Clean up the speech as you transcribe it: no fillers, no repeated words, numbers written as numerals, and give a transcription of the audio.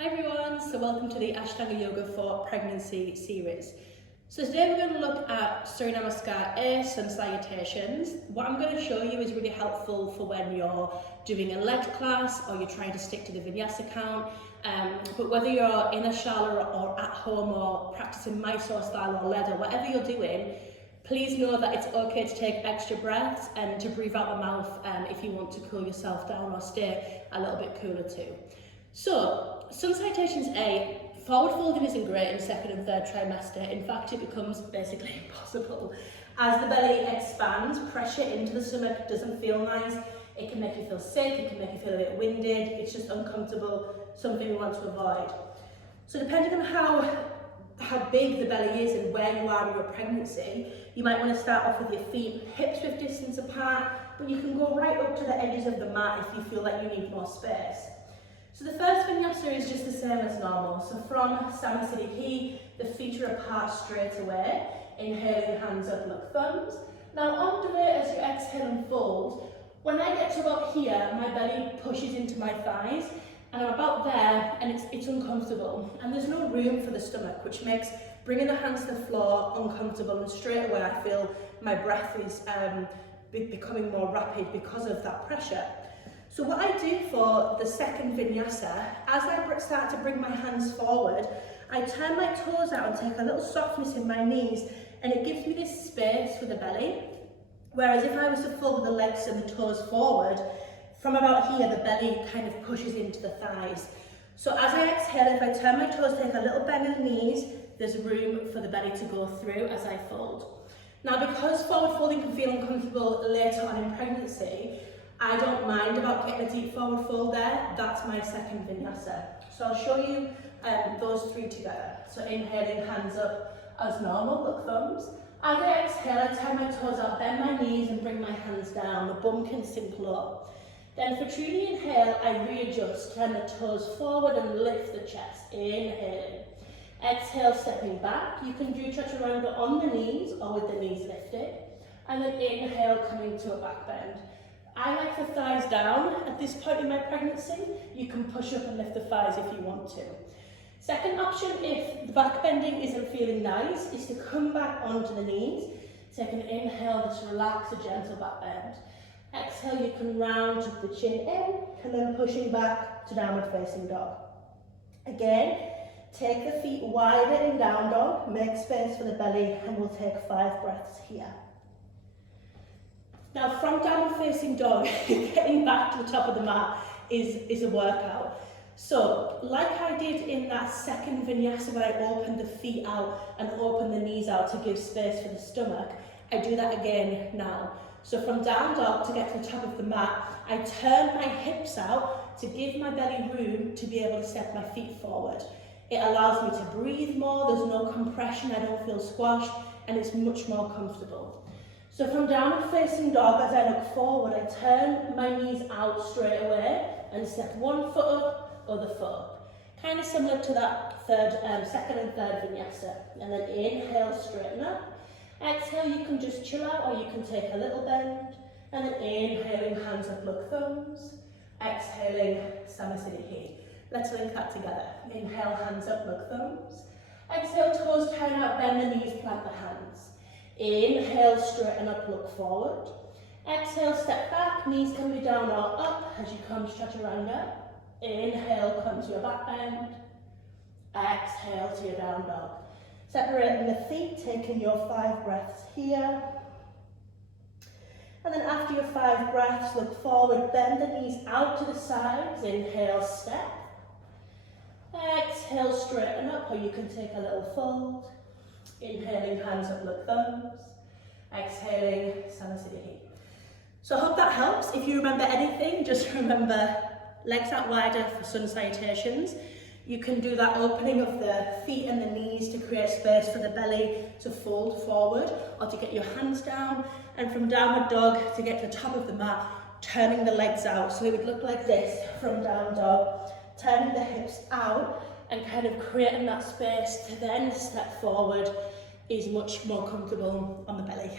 Hi everyone, so welcome to the Ashtanga Yoga for Pregnancy series. So today we're going to look at Surya Namaskar A, sun salutations. What I'm going to show you is really helpful for when you're doing a lead class or you're trying to stick to the vinyasa count. But whether you're in a shala or at home or practicing Mysore style or lead or whatever you're doing, please know that it's okay to take extra breaths and to breathe out the mouth if you want to cool yourself down or stay a little bit cooler too. So, sun salutations A, forward folding isn't great in second and third trimester. In fact, it becomes basically impossible. As the belly expands, pressure into the stomach doesn't feel nice. It can make you feel sick, it can make you feel a bit winded, it's just uncomfortable, something we want to avoid. So depending on how big the belly is and where you are in your pregnancy, you might want to start off with your feet hips width distance apart, but you can go right up to the edges of the mat if you feel like you need more space. So the first vinyasa is just the same as normal. So from Samasthiti, the feet are apart straight away. Inhaling, hands up, look thumbs. Now on the way as you exhale and fold, when I get to about here, my belly pushes into my thighs, and I'm about there, and it's uncomfortable. And there's no room for the stomach, which makes bringing the hands to the floor uncomfortable, and straight away I feel my breath is becoming more rapid because of that pressure. So what I do for the second vinyasa, as I start to bring my hands forward, I turn my toes out and take a little softness in my knees, and it gives me this space for the belly. Whereas if I was to fold the legs and the toes forward, from about here, the belly kind of pushes into the thighs. So as I exhale, if I turn my toes, take a little bend in the knees, there's room for the belly to go through as I fold. Now, because forward folding can feel uncomfortable later on in pregnancy, I don't mind about getting a deep forward fold there. That's my second vinyasa. So I'll show you those three together. So inhaling, hands up as normal, look thumbs. As I exhale, I turn my toes out, bend my knees and bring my hands down. The bum can sink low. Then for truly inhale, I readjust, turn the toes forward and lift the chest. Inhaling. Exhale, stepping back. You can do chaturanga on the knees or with the knees lifted. And then inhale, coming to a back bend. I like the thighs down. At this point in my pregnancy, you can push up and lift the thighs if you want to. Second option, if the back bending isn't feeling nice, is to come back onto the knees. Take an inhale, just relax, a gentle back bend. Exhale, you can round the chin in, and then pushing back to downward facing dog. Again, take the feet wider in down dog, make space for the belly, and we'll take 5 breaths here. Now from downward facing dog, getting back to the top of the mat is a workout. So like I did in that second vinyasa where I opened the feet out and opened the knees out to give space for the stomach, I do that again now. So from down dog to get to the top of the mat, I turn my hips out to give my belly room to be able to step my feet forward. It allows me to breathe more, there's no compression, I don't feel squashed, and it's much more comfortable. So from downward facing dog, as I look forward, I turn my knees out straight away and step one foot up, other foot up. Kind of similar to that second and third vinyasa. And then inhale, straighten up. Exhale, you can just chill out or you can take a little bend. And then inhaling, hands up, look thumbs. Exhaling, Samasthiti. Let's link that together. Inhale, hands up, look thumbs. Exhale, toes turn out, bend the knees, plant the hands. Inhale, straighten up, look forward. Exhale, step back, knees can be down or up as you come to chaturanga. Inhale, come to your back bend. Exhale to your down dog. Separating the feet, taking your 5 breaths here. And then after your 5 breaths, look forward, bend the knees out to the sides. Inhale, step. Exhale, straighten up, or you can take a little fold. Inhaling, hands up, look thumbs. Exhaling, Samasthiti. So I hope that helps. If you remember anything, just remember legs out wider for sun salutations. You can do that opening of the feet and the knees to create space for the belly to fold forward or to get your hands down. And from downward dog to get to the top of the mat, turning the legs out. So it would look like this from down dog, turning the hips out and kind of creating that space to then step forward is much more comfortable on the belly.